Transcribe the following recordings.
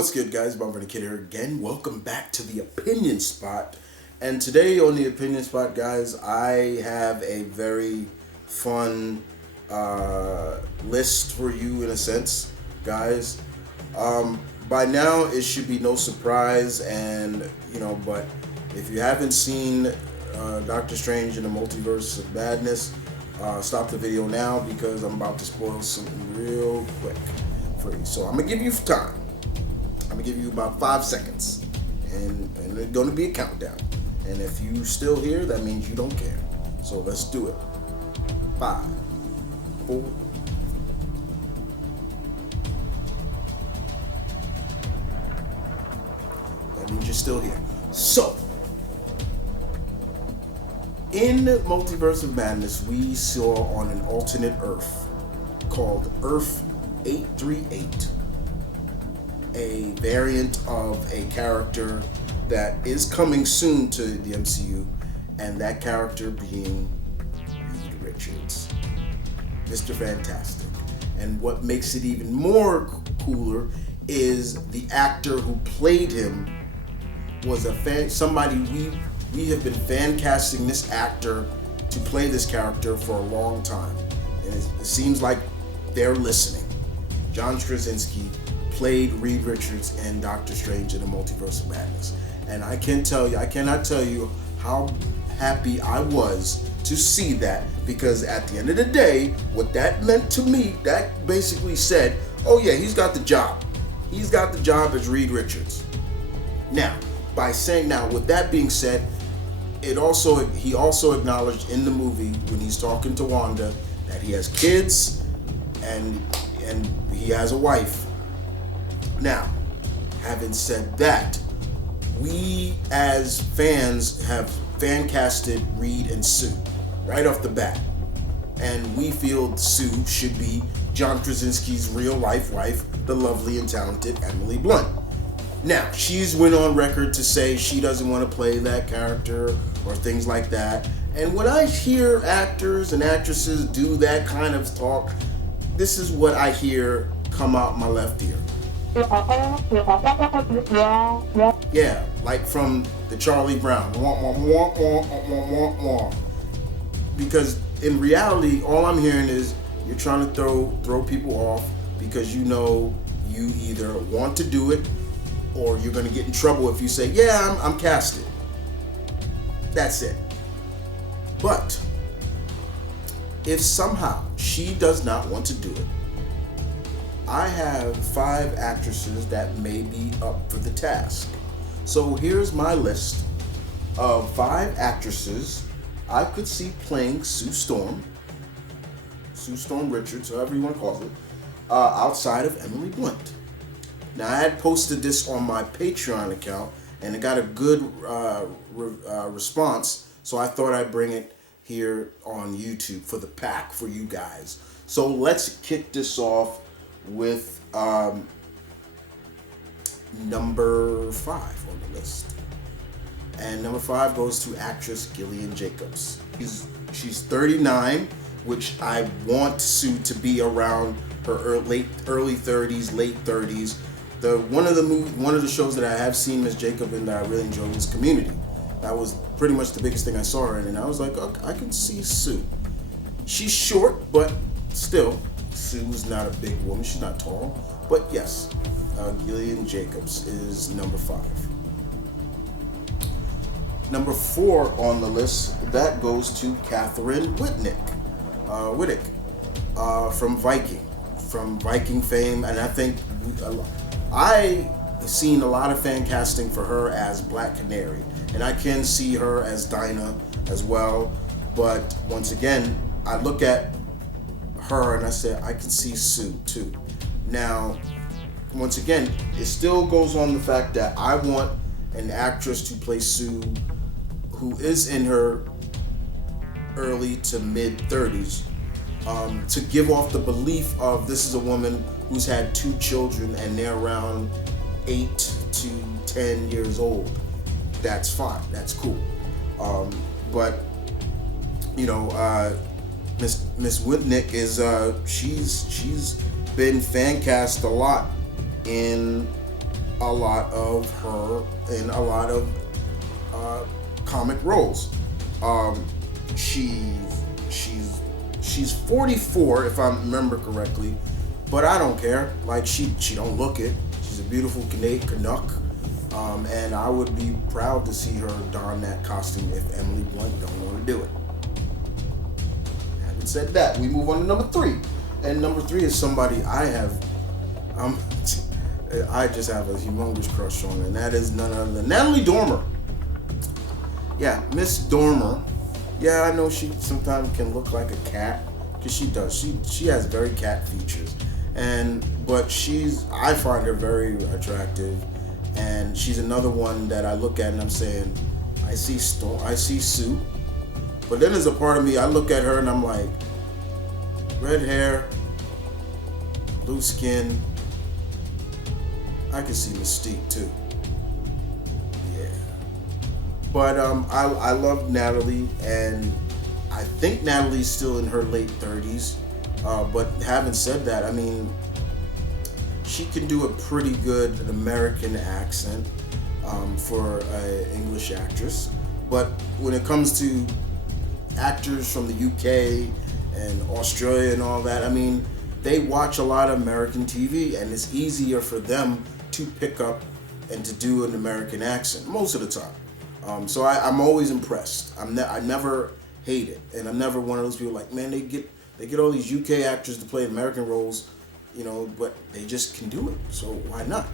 What's good, guys? M.V.K here again. Welcome back to the Opinion Spot. And today on the Opinion Spot, guys, I have a very fun list for you in a sense, guys. By now, it should be no surprise, and but if you haven't seen Doctor Strange in the Multiverse of Madness, stop the video now because I'm about to spoil something real quick for you. So I'm gonna give you time. I'm gonna give you about 5 seconds, and it's gonna be a countdown. And if you still here, that means you don't care. So let's do it. 5, 4. That means you're still here. So, in the Multiverse of Madness, we saw on an alternate Earth called Earth 838 a variant of a character that is coming soon to the MCU, and that character being Reed Richards, Mr. Fantastic. And what makes it even more cooler is the actor who played him was somebody we have been fan casting this actor to play this character for a long time, and it seems like they're listening. John Krasinski played Reed Richards in Doctor Strange in the Multiverse of Madness. And I cannot tell you how happy I was to see that, because at the end of the day, what that meant to me, that basically said, oh yeah, he's got the job. He's got the job as Reed Richards. Now, with that being said, he also acknowledged in the movie when he's talking to Wanda that he has kids and he has a wife. Now, having said that, we as fans have fan casted Reed and Sue right off the bat. And we feel Sue should be John Krasinski's real life wife, the lovely and talented Emily Blunt. Now, she's went on record to say she doesn't want to play that character or things like that. And when I hear actors and actresses do that kind of talk, this is what I hear come out my left ear. Yeah, like from the Charlie Brown. Because in reality, all I'm hearing is you're trying to throw people off because you either want to do it or you're going to get in trouble if you say, yeah, I'm casted. That's it. But if somehow she does not want to do it, I have 5 actresses that may be up for the task. So here's my list of 5 actresses I could see playing Sue Storm Richards, however you want to call it, outside of Emily Blunt. Now, I had posted this on my Patreon account, and it got a good response, so I thought I'd bring it here on YouTube for the pack for you guys. So let's kick this off with number 5 on the list. And number 5 goes to actress Gillian Jacobs. She's 39, which I want Sue to be around her early 30s, late 30s. One of the shows that I have seen Miss Jacob in that I really enjoyed was Community. That was pretty much the biggest thing I saw her in, and I was like, oh, I can see Sue. She's short, but still, Sue's not a big woman. She's not tall, but yes, Gillian Jacobs is number 5. Number 4 on the list, that goes to Catherine Whittick from Viking fame, and I think I seen a lot of fan casting for her as Black Canary, and I can see her as Dinah as well. But once again, I look at her and I said I can see Sue too. Now, once again, it still goes on the fact that I want an actress to play Sue who is in her early to mid 30s, to give off the belief of this is a woman who's had 2 children and they're around 8 to 10 years old. That's fine. That's cool. But Miss Whitnick is she's been fan cast a lot in a lot of her in a lot of comic roles. Um, she she's 44 if I remember correctly, but I don't care. Like she don't look it. She's a beautiful Canuck, and I would be proud to see her don that costume if Emily Blunt don't want to do it. Having said that, we move on to number 3, and number 3 is somebody I have. Um, I just have a humongous crush on, and that is none other than Natalie Dormer. Yeah, Miss Dormer. Yeah, I know she sometimes can look like a cat, because she does. She has very cat features, but I find her very attractive, and she's another one that I look at and I'm saying, I see Sue, but then there's a part of me I look at her and I'm like, red hair, blue skin. I can see Mystique too. Yeah. But I love Natalie, and I think Natalie's still in her late 30s. But having said that, I mean, she can do a pretty good American accent for an English actress. But when it comes to actors from the UK and Australia and all that, I mean, they watch a lot of American TV, and it's easier for them to pick up and to do an American accent most of the time. So I'm always impressed. I never hate it, and I'm never one of those people like, man, they get all these UK actors to play American roles, but they just can do it. So why not?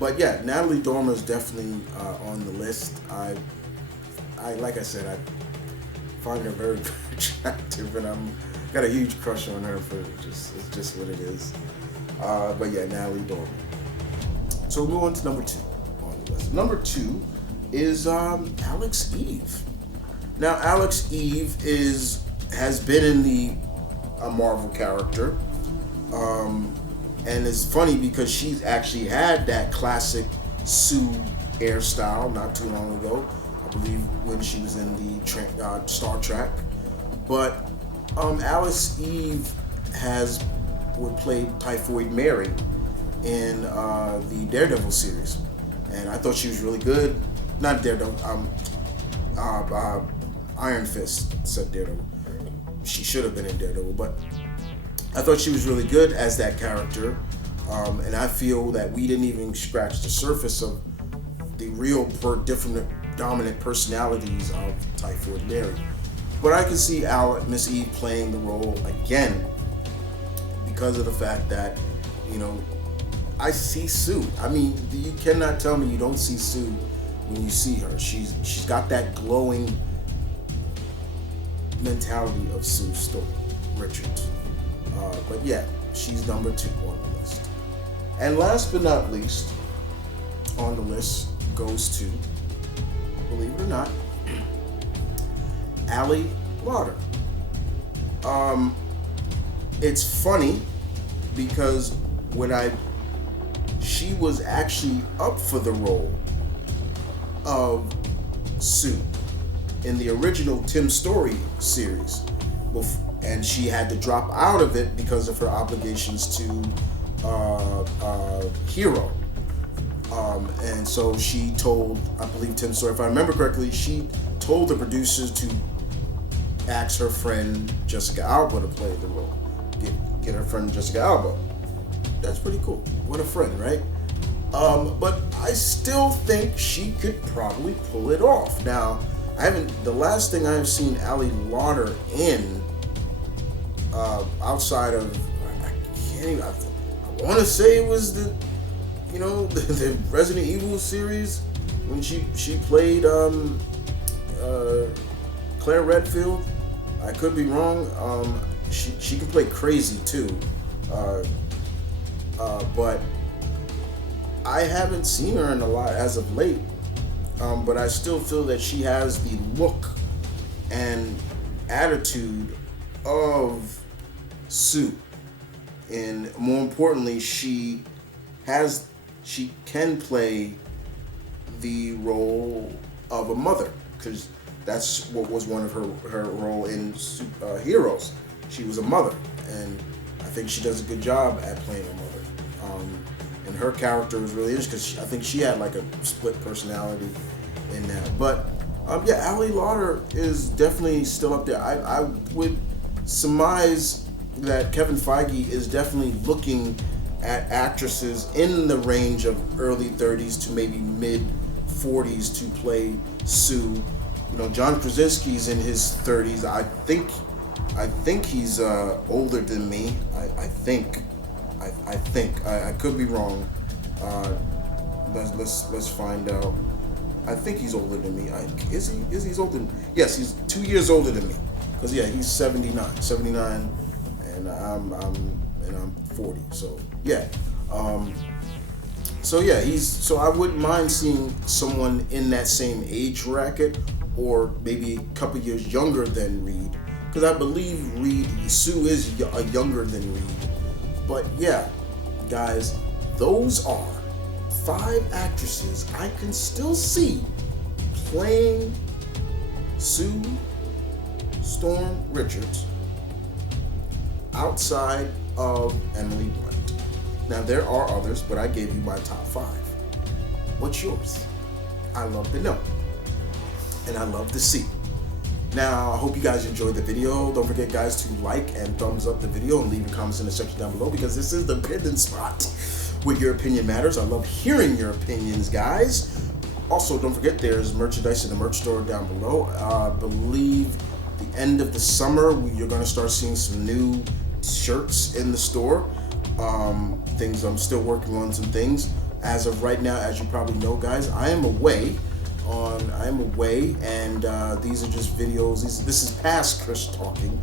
But yeah, Natalie Dormer is definitely on the list. I like I said, I find her very attractive, and I'm got a huge crush on her for it's just what it is. But yeah, Natalie Dormer. So we'll move on to number 2 on the list. Number 2 is Alex Eve. Now, Alex Eve has been in a Marvel character, and it's funny because she's actually had that classic Sue hairstyle not too long ago. I believe when she was in the Star Trek. But Alice Eve would play Typhoid Mary in the Daredevil series, and I thought she was really good. Not Daredevil, Iron Fist said Daredevil. She should have been in Daredevil, but I thought she was really good as that character, and I feel that we didn't even scratch the surface of the real different dominant personalities of Typhoid Mary. But I can see Miss Eve playing the role again because of the fact that, I see Sue. I mean, you cannot tell me you don't see Sue when you see her. She's got that glowing mentality of Sue Richards. But yeah, she's number 2 on the list. And last but not least on the list goes to, believe it or not, Allie Lauter. It's funny because she was actually up for the role of Sue in the original Tim Story series, and she had to drop out of it because of her obligations to Hero. And so she told, I believe Tim Story, if I remember correctly, she told the producers to ask her friend Jessica Alba to play the role. Get her friend Jessica Alba. That's pretty cool. What a friend, right? But I still think she could probably pull it off. Now, the last thing I've seen Allie Lauter in, outside of, I can't even, I want to say it was the Resident Evil series when she played Claire Redfield. I could be wrong. She can play crazy too, but I haven't seen her in a lot as of late. But I still feel that she has the look and attitude of Sue, and more importantly, she can play the role of a mother, because that's what was one of her role in Heroes. She was a mother, and I think she does a good job at playing a mother. and her character was really interesting because I think she had like a split personality in that. But yeah, Allie Lauter is definitely still up there. I would surmise that Kevin Feige is definitely looking at actresses in the range of early 30s to maybe mid 40s to play Sue. You know, John Krasinski's in his 30s. I think he's older than me. I think. I could be wrong. Let's find out. I think he's older than me. Is he? He's older than? Yes, he's 2 years older than me. Cause yeah, he's 79, and I'm 40. So yeah. So yeah, so I wouldn't mind seeing someone in that same age bracket, or maybe a couple years younger than Reed, because I believe Sue is younger than Reed. But yeah, guys, those are 5 actresses I can still see playing Sue Storm Richards outside of Emily Blunt. Now, there are others, but I gave you my top 5. What's yours? I love to know, and I love to see. Now, I hope you guys enjoyed the video. Don't forget, guys, to like and thumbs up the video and leave your comments in the section down below, because this is the opinion spot where your opinion matters. I love hearing your opinions, guys. Also, don't forget, there's merchandise in the merch store down below. I believe the end of the summer, you're going to start seeing some new shirts in the store. I'm still working on some things. As of right now, as you probably know, guys, I am away, and these are just videos. This is past Chris talking.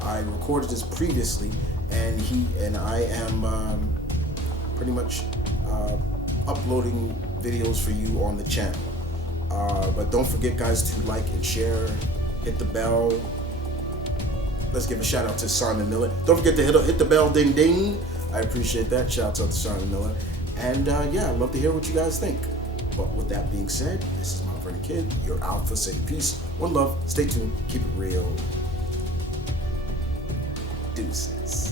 I recorded this previously, and I am pretty much uploading videos for you on the channel. But don't forget, guys, to like and share, hit the bell. Let's give a shout out to Simon Miller. Don't forget to hit the bell, ding ding. I appreciate that. Shout out to Simon Miller. And yeah, I'd love to hear what you guys think. But with that being said, this is my friend Kid, your alpha. Say peace, one love, stay tuned, keep it real. Deuces.